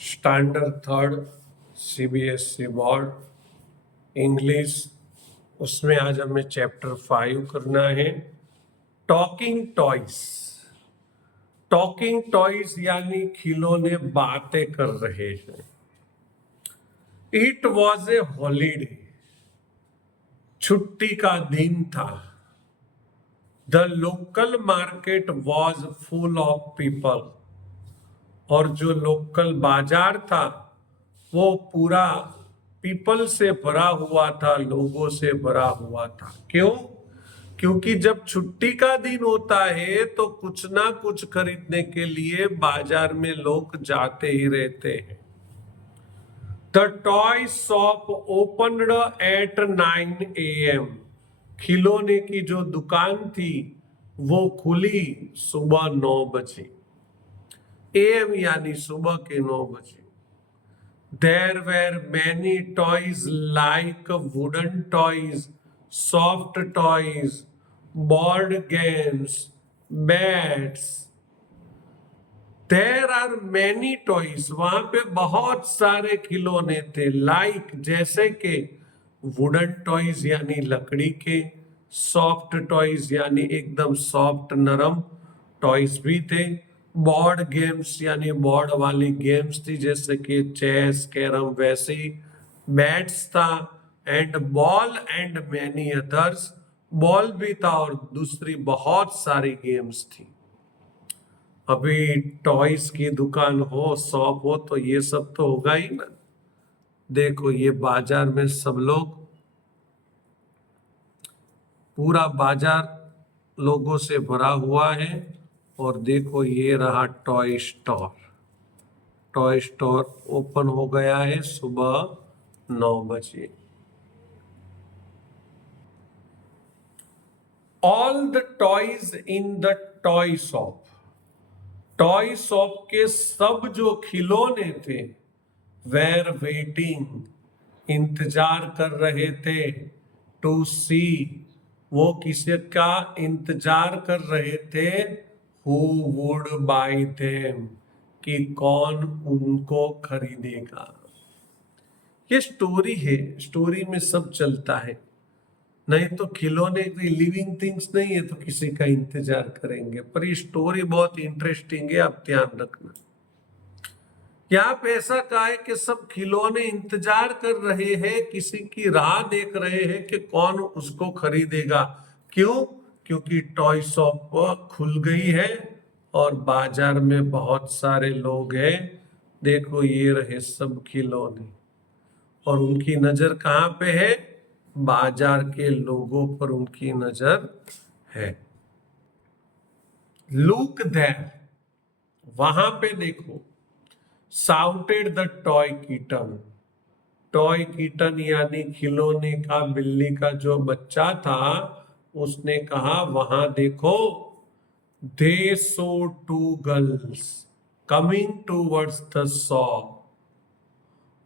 Standard third CBSE board English, उसमें आज हमें चैप्टर 5 करना है। Talking toys. टॉकिंग टॉयज यानी खिलौने बातें कर रहे हैं। इट वॉज ए हॉलीडे, छुट्टी का दिन था। The local market was full of people, और जो लोकल बाजार था वो पूरा पीपल से भरा हुआ था, लोगों से भरा हुआ था। क्यों? क्योंकि जब छुट्टी का दिन होता है तो कुछ ना कुछ खरीदने के लिए बाजार में लोग जाते ही रहते हैं। The toy shop opened at 9 AM। खिलौने की जो दुकान थी वो खुली सुबह 9 बजे। AM यानी सुबह के 9 बजे। There were many toys like wooden toys, soft toys, board games, bats. There are many toys. वहां पे बहुत सारे खिलौने थे। Like जैसे के wooden toys यानी लकड़ी के, soft toys यानी एकदम सॉफ्ट नरम टॉयज भी थे, बोर्ड गेम्स यानी बोर्ड वाली गेम्स थी जैसे कि चेस कैरम वैसी, बैट्स था, and ball and many others. Ball भी था और दूसरी बहुत सारी गेम्स थी। अभी टॉयज की दुकान हो, शॉप हो, तो ये सब तो होगा ही ना। देखो ये बाजार में सब लोग, पूरा बाजार लोगों से भरा हुआ है। और देखो ये रहा toy store. Toy store open हो गया है सुबह 9 बजे। All the toys in the toy shop. Toy shop के सब जो खिलौने थे वेर वेटिंग, इंतजार कर रहे थे, टू सी, वो किसी का इंतजार कर रहे थे, हु वुड बाय देम, कि कौन उनको खरीदेगा। ये स्टोरी है, स्टोरी में सब चलता है। नहीं तो खिलौने कोई लिविंग थिंग्स नहीं है तो किसी का इंतजार करेंगे। पर ये स्टोरी बहुत इंटरेस्टिंग है, आप ध्यान रखना। यहाँ पे ऐसा कहा है कि सब खिलौने इंतजार कर रहे हैं, किसी की राह देख रहे हैं कि कौन उसको खरीदेगा। क्यों? क्योंकि टॉय शॉप खुल गई है और बाजार में बहुत सारे लोग हैं। देखो ये रहे सब खिलौने, और उनकी नजर कहाँ पे है? बाजार के लोगों पर उनकी नजर है। लुक देयर, वहां पे देखो। Shouted the toy kitten. Toy kitten यानी खिलौने का बिल्ली का जो बच्चा था, उसने कहा वहां देखो। They saw two girls coming towards the shop.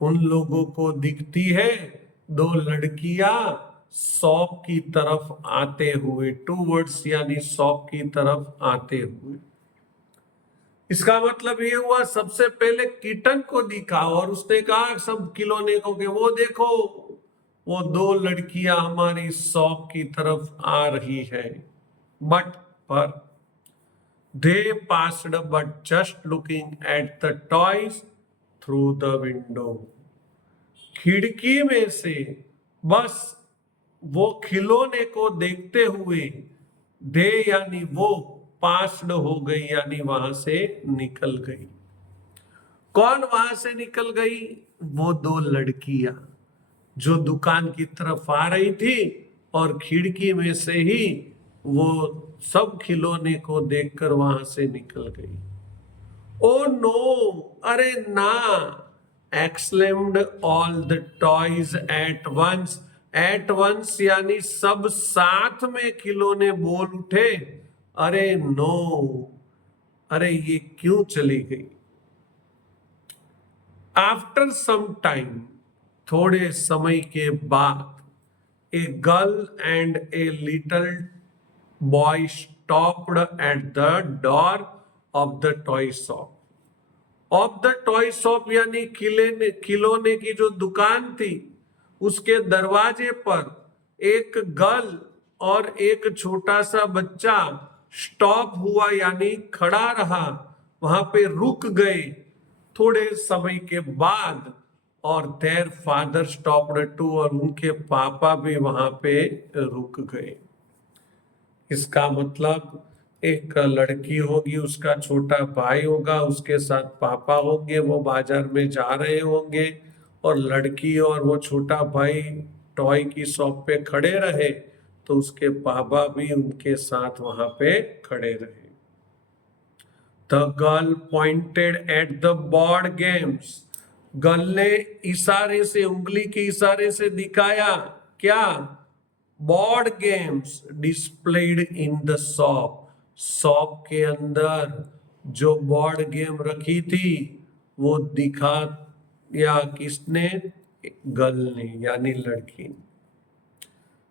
उन लोगों को दिखती है दो लड़कियां शॉप की तरफ आते हुए। टूवर्ड्स यानी शॉप की तरफ आते हुए। इसका मतलब ये हुआ सबसे पहले किटन को दिखा और उसने कहा सब खिलौने को कि वो देखो, वो दो लड़कियां हमारी शॉप की तरफ आ रही है। बट पर they passed but just looking at the toys through the window. खिड़की में से बस वो खिलौने को देखते हुए, दे यानी वो, पास्ड हो गई यानी वहां से निकल गई। कौन वहां से निकल गई? वो दो लड़कियां जो दुकान की तरफ आ रही थी और खिड़की में से ही वो सब खिलौने को देखकर वहां से निकल गई। ओ नो, अरे ना, exclaimed all the toys at once. At once यानी सब साथ में खिलौने बोल उठे, अरे नो, अरे ये क्यों चली गई। आफ्टर सम टाइम, थोड़े समय के बाद, a girl and a little boy stopped at the door of the toy shop. Of the toy shop यानी खिलौने की जो दुकान थी, उसके दरवाजे पर एक गर्ल और एक छोटा सा बच्चा स्टॉप हुआ यानी खड़ा रहा, वहां पे रुक गए थोड़े समय के बाद, और देयर फादर स्टॉप्ड टू, और उनके पापा भी वहां पे रुक गए। इसका मतलब एक लड़की होगी, उसका छोटा भाई होगा, उसके साथ पापा होंगे, वो बाजार में जा रहे होंगे, और लड़की और वो छोटा भाई टॉय की शॉप पे खड़े रहे, तो उसके पापा भी उनके साथ वहां पे खड़े रहे। The girl pointed at the board games, girl ने इशारे से, उंगली के इशारे से दिखाया क्या? Board games displayed in the shop, shop के अंदर जो बोर्ड गेम रखी थी वो दिखा या किसने? गर्ल ने, यानी लड़की।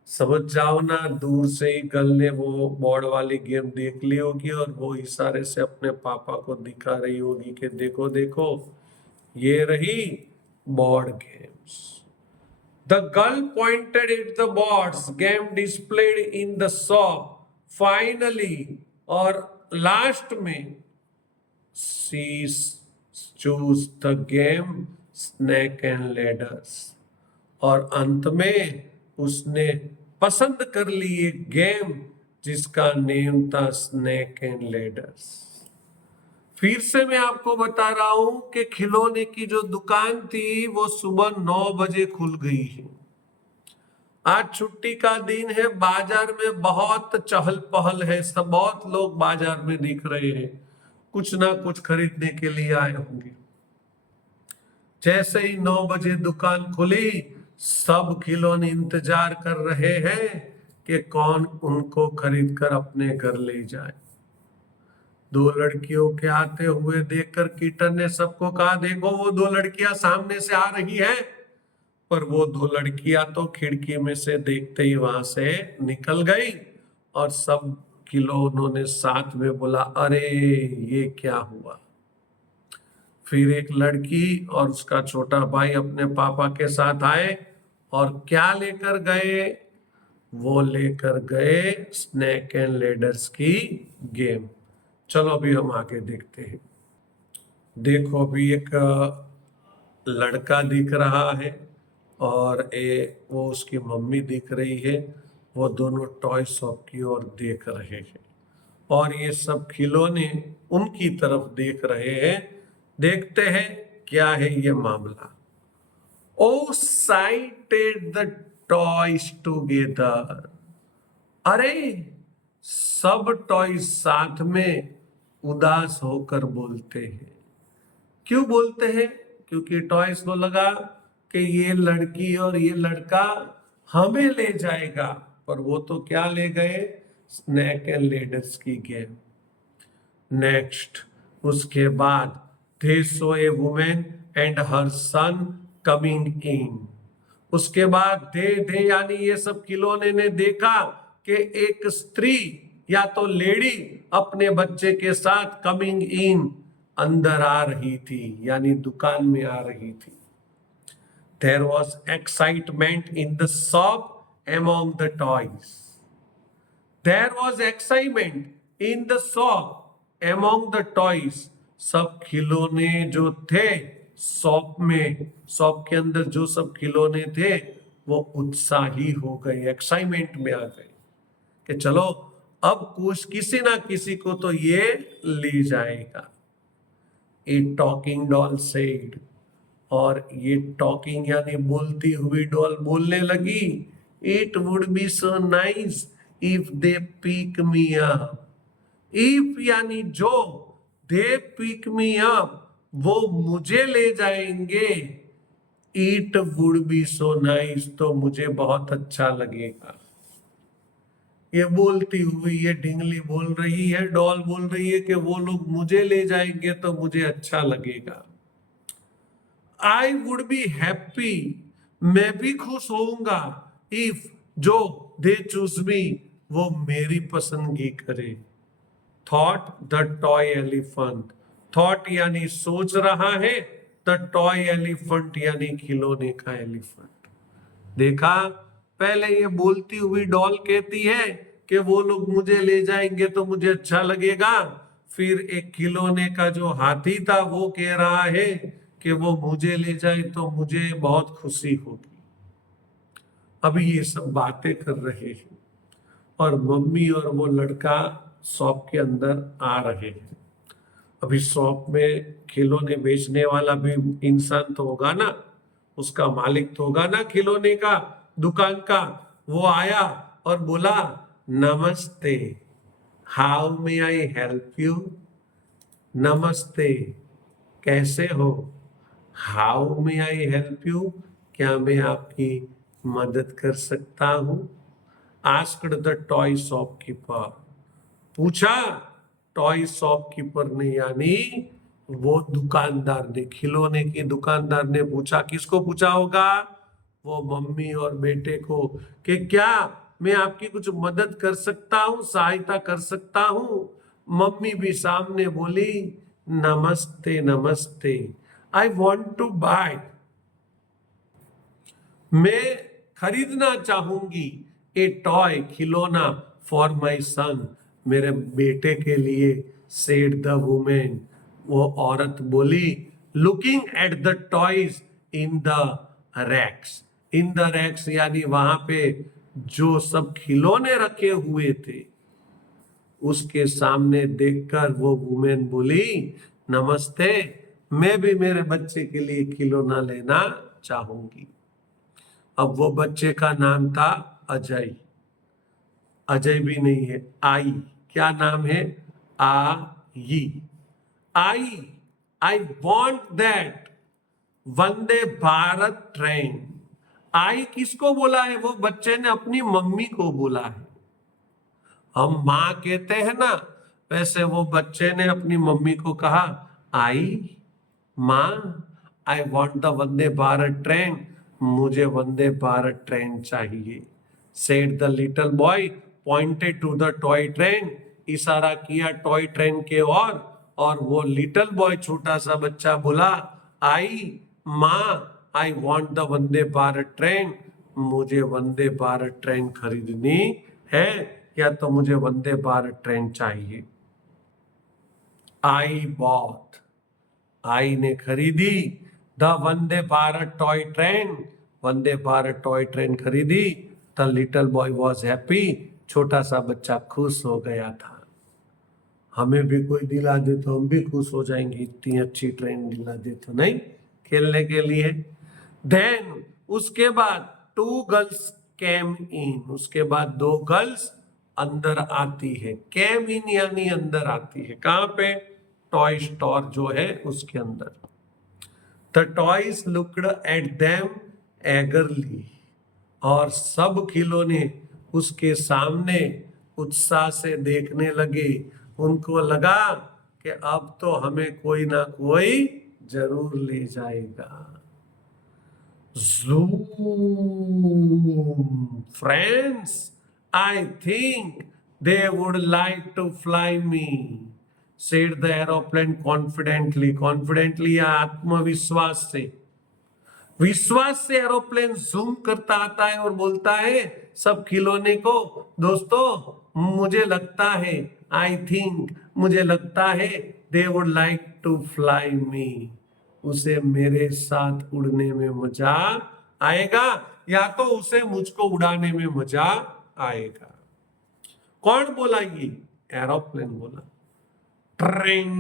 समझ जाओ ना, दूर से ही गर्ल ने वो बोर्ड वाली गेम देख ली होगी और वो इशारे से अपने पापा को दिखा रही होगी कि देखो देखो, ये रही board games. The girl pointed at the boards game displayed in the shop. Finally, और लास्ट में, she chose the game Snake and Ladders. और अंत में उसने पसंद कर ली एक गेम जिसका नेम था स्नेक एंड लेडर्स। फिर से मैं आपको बता रहा हूं कि खिलौने की जो दुकान थी वो सुबह 9 बजे खुल गई है। आज छुट्टी का दिन है, बाजार में बहुत चहल पहल है, सब बहुत लोग बाजार में दिख रहे हैं, कुछ ना कुछ खरीदने के लिए आए होंगे। जैसे ही 9 बजे दुकान खुली, सब खिलौने इंतजार कर रहे हैं कि कौन उनको खरीद कर अपने घर ले जाए। 2 लड़कियों के आते हुए देखकर कीटन ने सबको कहा, देखो वो 2 लड़कियां सामने से आ रही हैं। पर वो 2 लड़कियां तो खिड़की में से देखते ही वहां से निकल गई, और सब खिलौनों ने साथ में बोला, अरे ये क्या हुआ। फिर एक लड़की और उसका छोटा भाई अपने पापा के साथ आए, और क्या लेकर गए? वो लेकर गए स्नेक एंड लेडर्स की गेम। चलो अभी हम आगे देखते हैं। देखो अभी एक लड़का दिख रहा है और वो उसकी मम्मी दिख रही है, वो दोनों टॉय शॉप की ओर देख रहे हैं, और ये सब खिलौने उनकी तरफ देख रहे हैं। देखते हैं क्या है ये मामला। ओ साइटेड द टॉयज टुगेदर, अरे सब टॉयज साथ में उदास होकर बोलते हैं। क्यों बोलते हैं? क्योंकि टॉयज को लगा कि ये लड़की और ये लड़का हमें ले जाएगा, पर वो तो क्या ले गए? स्नेक एंड लेडर्स की गेम। नेक्स्ट, उसके बाद they saw a woman and her son coming in. उसके बाद दे यानी ये सब खिलौने ने देखा कि एक स्त्री या तो लेडी अपने बच्चे के साथ कमिंग इन, अंदर आ रही थी, यानी दुकान में आ रही थी। There was excitement in the shop among the toys. There was excitement in the shop among the toys. सब खिलौने जो थे शॉप में, शॉप के अंदर जो सब खिलौने थे वो उत्साही हो गए, एक्साइटमेंट में आ गए कि चलो अब कुछ किसी ना किसी को तो ये ले जाएगा। ए टॉकिंग डॉल सेड, और ये टॉकिंग यानी बोलती हुई डॉल बोलने लगी, it would be so nice if they pick me up. If यानी जो, दे पिक मी अप वो मुझे ले जाएंगे, it would be so nice तो मुझे बहुत अच्छा लगेगा। ये बोलती हुई ये ढिंगली बोल रही है, डॉल बोल रही है कि वो लोग मुझे ले जाएंगे तो मुझे अच्छा लगेगा। आई वुड बी हैप्पी, मैं भी खुश होऊंगा, इफ जो दे चूज मी वो मेरी पसंदगी करे। Thought the toy elephant, thought यानी सोच रहा है, द टॉय एलिफेंट यानी खिलौने का एलिफेंट। देखा, पहले ये बोलती हुई डॉल कहती है कि वो लोग मुझे ले जाएंगे तो मुझे अच्छा लगेगा, फिर एक खिलौने का जो हाथी था वो कह रहा है कि वो मुझे ले जाए तो मुझे बहुत खुशी होगी। अभी ये सब बातें कर रहे हैं और मम्मी और वो लड़का शॉप के अंदर आ रहे हैं। अभी शॉप में खिलौने बेचने वाला भी इंसान तो होगा ना, उसका मालिक तो होगा ना खिलौने का दुकान का। वो आया और बोला, नमस्ते, how may I help you. नमस्ते, कैसे हो। How may I help you, क्या मैं आपकी मदद कर सकता हूं। आस्क्ड द टॉय शॉपकीपर, पूछा टॉय शॉपकीपर ने, यानी वो दुकानदार ने, खिलौने के दुकानदार ने पूछा। किसको पूछा होगा? वो मम्मी और बेटे को, कि क्या मैं आपकी कुछ मदद कर सकता हूं, सहायता कर सकता हूं। मम्मी भी सामने बोली, नमस्ते नमस्ते, आई वॉन्ट टू बाय, मैं खरीदना चाहूंगी ए टॉय, खिलौना, फॉर माई सन, मेरे बेटे के लिए। सेड द वुमेन, वो औरत बोली, looking at the toys in the racks. In the racks यानी वहां पे जो सब खिलौने रखे हुए थे उसके सामने देखकर वो वुमेन बोली, नमस्ते, मैं भी मेरे बच्चे के लिए खिलौना लेना चाहूंगी। अब वो बच्चे का नाम था अजय। अजय भी नहीं है, आई। क्या नाम है? I. I I want that Vande Bharat train. I किसको बोला है? वो बच्चे ने अपनी मम्मी को बोला है। हम माँ कहते हैं ना, वैसे वो बच्चे ने अपनी मम्मी को कहा, आई, माँ, I want the Vande Bharat train, मुझे वंदे भारत ट्रेन चाहिए। Said the little boy, pointed to the toy train, इशारा किया टॉय ट्रेन के और वो लिटिल बॉय, छोटा सा बच्चा बोला, आई, माँ, I want the Vande Bharat train, मुझे वंदे भारत ट्रेन खरीदनी है, या तो मुझे वंदे भारत ट्रेन चाहिए। आई बॉट, आई ने खरीदी the Vande Bharat toy train, Vande Bharat toy train खरीदी। The little boy was happy, छोटा सा बच्चा खुश हो गया था। हमें भी कोई दिला दे तो हम भी खुश हो जाएंगे, इतनी अच्छी ट्रेन दिला दे तो, नहीं, खेलने के लिए। देन उसके बाद टू गर्ल्स केम इन, उसके बाद दो गर्ल्स अंदर आती है। केम इन यानी अंदर आती है। कहां पे? टॉय स्टोर जो है उसके अंदर। The toys looked at them eagerly, और सब खिलौने उसके सामने उत्साह से देखने लगे। उनको लगा कि अब तो हमें कोई ना कोई जरूर ले जाएगा। Zoom, friends, I think they would like to fly me, said the aeroplane confidently. Confidently या आत्मविश्वास से। विश्वास से एरोप्लेन जूम करता आता है और बोलता है सब खिलौने को, दोस्तों मुझे लगता है, आई थिंक, मुझे लगता है, they would like to fly me, उसे मेरे साथ उड़ने में मजा आएगा, या तो उसे मुझको उड़ाने में मजा आएगा। कौन बोला ये? एरोप्लेन बोला। Train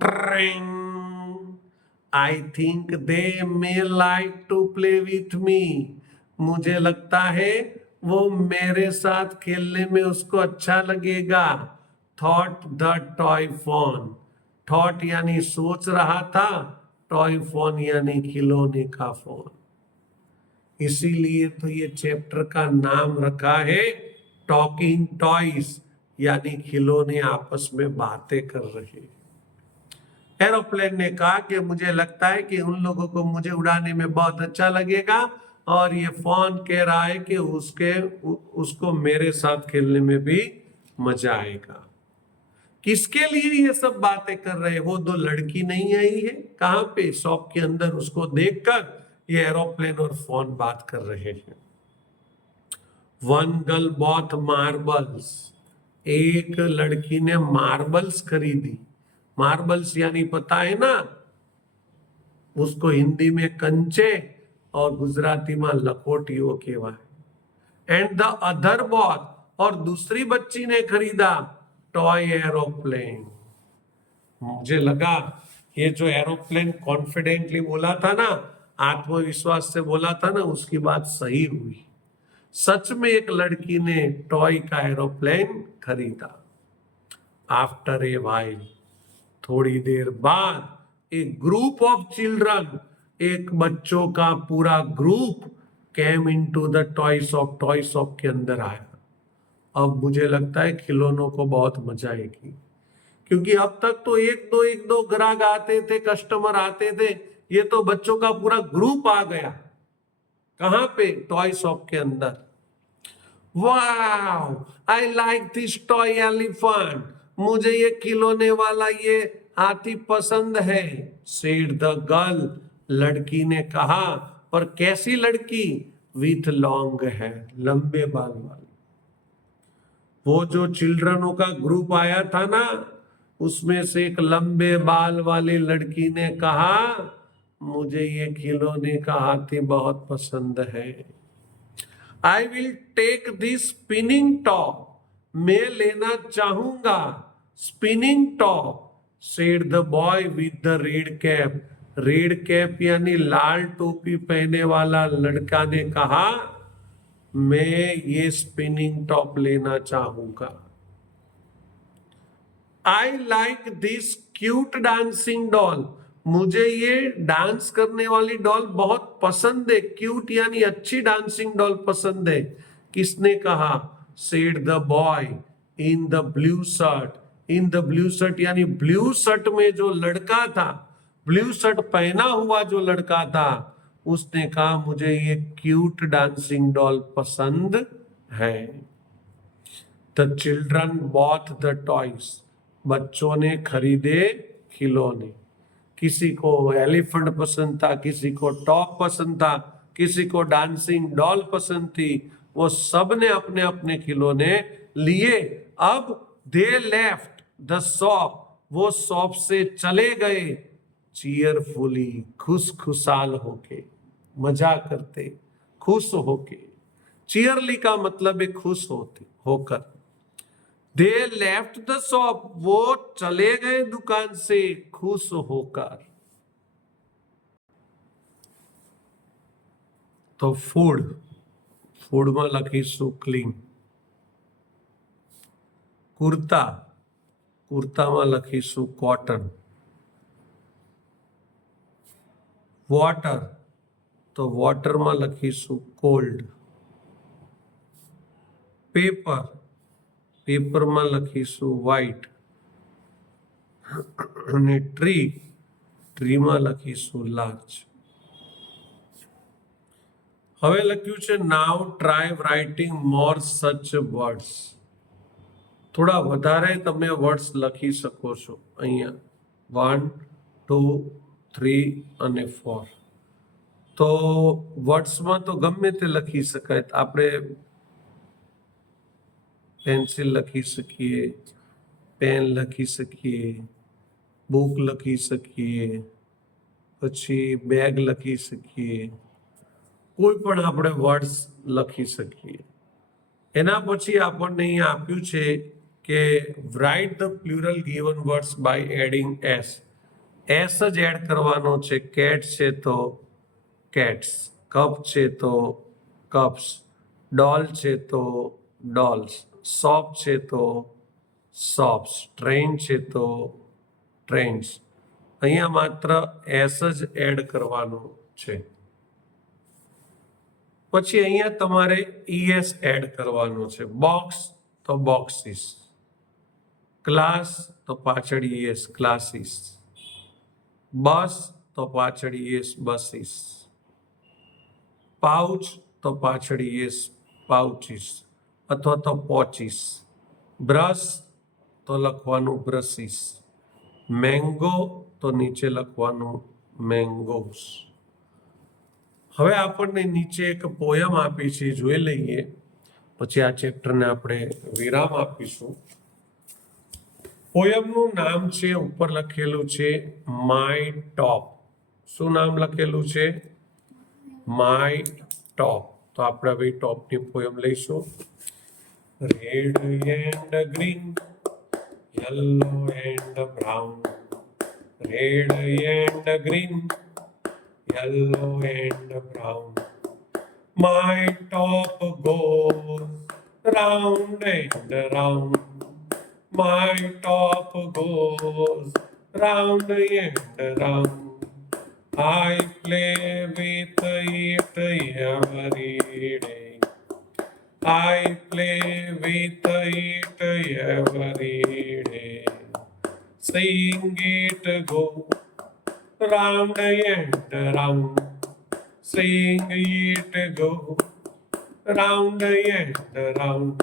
train, I think they may like to play with me, मुझे लगता है वो मेरे साथ खेलने में उसको अच्छा लगेगा। Thought the toy phone, thought यानी सोच रहा था, टॉय फोन यानी खिलौने का फोन। इसीलिए तो ये चैप्टर का नाम रखा है टॉकिंग टॉयज, यानी खिलौने आपस में बातें कर रहे हैं। एरोप्लेन ने कहा कि मुझे लगता है कि उन लोगों को मुझे उड़ाने में बहुत अच्छा लगेगा, और ये फोन कह रहा है कि उसको मेरे साथ खेलने में भी मजा आएगा। किसके लिए ये सब बातें कर रहे हैं? वो दो लड़की नहीं आई है कहां पे? शॉप के अंदर। उसको देखकर ये एरोप्लेन और फोन बात कर रहे हैं। वन गर्ल बॉट मार्बल्स, एक लड़की ने मार्बल्स खरीदी। मार्बल्स यानी पता है ना, उसको हिंदी में कंचे और गुजराती में लखोटियो कहवाय। एंड द अदर बॉट, और दूसरी बच्ची ने खरीदा टॉय एरोप्लेन। मुझे लगा ये जो एरोप्लेन कॉन्फिडेंटली बोला था ना, आत्मविश्वास से बोला था ना, उसकी बात सही हुई। सच में एक लड़की ने टॉय का एरोप्लेन खरीदा। आफ्टर ए वाइल, थोड़ी देर बाद एक ग्रुप ऑफ चिल्ड्रन, एक बच्चों का पूरा group came into the toy shop, toy shop के अंदर आया। अब मुझे लगता है खिलौनों को बहुत मजा आएगी, क्योंकि अब तक तो एक दो ग्राहक आते थे, कस्टमर आते थे। ये तो बच्चों का पूरा ग्रुप आ गया। कहां पे? टॉय शॉप के अंदर। Wow, I like this toy elephant, मुझे ये खिलौने वाला ये हाथी पसंद है। सेड द गर्ल, लड़की ने कहा। पर कैसी लड़की? विथ लॉन्ग हेयर, लंबे बाल वाली। वो जो चिल्ड्रनों का ग्रुप आया था ना, उसमें से एक लंबे बाल वाली लड़की ने कहा, मुझे ये खिलौने का हाथी बहुत पसंद है। I will take this spinning top, मैं लेना चाहूंगा spinning top. Said the boy with the red cap, red cap यानी लाल टोपी पहने वाला लड़का ने कहा, मैं ये स्पिनिंग टॉप लेना चाहूंगा। I like this cute dancing doll, मुझे ये डांस करने वाली डॉल बहुत पसंद है। क्यूट यानी अच्छी डांसिंग डॉल पसंद है। किसने कहा? Said the boy in the blue shirt, in the blue shirt यानी ब्लू शर्ट में जो लड़का था, ब्लू शर्ट पहना हुआ जो लड़का था, उसने कहा, मुझे ये क्यूट डांसिंग डॉल पसंद है। The children bought the toys, बच्चों ने खरीदे खिलौने। किसी को एलिफेंट पसंद था, किसी को टॉप पसंद था, किसी को डांसिंग डॉल पसंद थी। वो सब ने अपने अपने खिलौने लिए। अब दे लेफ्ट द शॉप, वो शॉप से चले गए। चीयरफुली, खुश खुशाल होके, मजा करते, खुश होके। चीयरली का मतलब है खुश होते होकर। दे लेफ्ट द शॉप, वो चले गए दुकान से खुश होकर। तो फूड, फूड में लखीशु क्लीन। कुर्ता, कुर्ता में लखीशु कॉटन। वॉटर, तो वॉटर में लखीशु कोल्ड। पेपर, पेपर में लखीशु व्हाइट। અને ટ્રી, ટ્રીમાં લખીશું લાર્જ। હવે લખ્યું છે નાઉ ટ્રાય રાઇટિંગ મોર સચ વર્ડ્સ, થોડા વધારે તમે વર્ડ્સ લખી શકો છો અહીંયા 1 2 3 અને 4। તો વર્ડ્સમાં તો ગમે તે લખી શકાય। આપણે પેન્સિલ લખી શકીએ, પેન લખી શકીએ, બુક લખી શકીએ, પછી બેગ લખી શકીએ, કોઈ પણ આપણે વર્ડ્સ લખી શકીએ। એના પછી આપણને અહીંયા આપ્યું છે કે write the plural given words by adding S. S જ એડ કરવાનો છે। કેટ છે તો કેટ્સ, કપ છે તો કપ્સ, ડોલ છે તો ડોલ્સ, શોપ છે તો શોપ્સ, ટ્રેન છે તો ટ્રેન્સ। અહીંયા માત્ર એસ જ એડ કરવાનો છે। પછી અહીંયા તમારે ઈએસ એડ કરવાનો છે। બોક્સ તો બોક્સીસ, ક્લાસ તો પાછળ ઈએસ ક્લાસીસ, બસ તો પાછળ ઈએસ બસીસ, પાઉચ તો પાછળ ઈએસ પાઉચીસ અથવા તો પોચીસ, બ્રશ તો લખવાનું બ્રશિસ, મેંગો તો નીચે લખવાનું મેંગોસ. હવે આપણને નીચે એક પોયમ આપી છે, જોઈ લઈએ, પછી આ ચેપ્ટરને આપણે વિરામ આપીશું. પોયમનું નામ છે, ઉપર લખેલું છે માય ટોપ. શું નામ લખેલું છે? માય ટોપ. તો આપણે હવે ટોપની પોયમ લઈશું. Red and green, yellow and brown, red and green, yellow and brown. My top goes round and round. My top goes round and round. I play with it every day. I play with it every day. Sing it go round and round, sing it go round and round.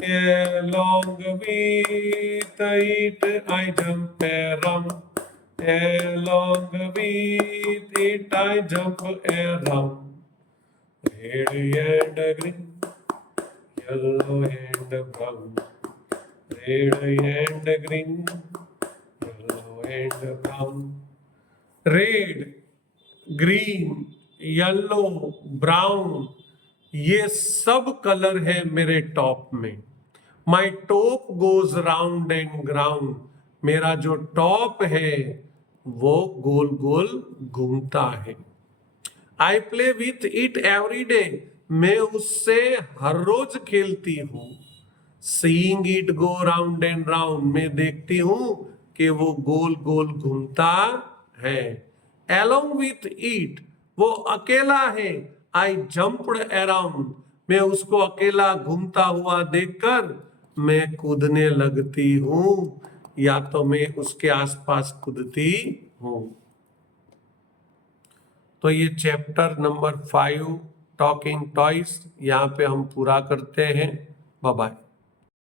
Along with it I jump around, along with it I jump around. Red and green, yellow and brown, red and green, yellow and brown. Red, green, yellow, brown, ये सब colour है मेरे top में. My top goes round and ground, मेरा जो top है वो गोल गोल घूमता है. I play with it every day, मैं उससे हर रोज खेलती हूँ. Seeing it go round and round, मैं देखती हूँ कि वो गोल गोल घूमता है. Along with it, वो अकेला है. I jumped around, मैं उसको अकेला घूमता हुआ देखकर मैं कूदने लगती हूँ, या तो मैं उसके आसपास कूदती हूँ. तो ये चैप्टर नंबर 5 टॉकिंग टॉयज यहाँ पे हम पूरा करते हैं. Bye bye.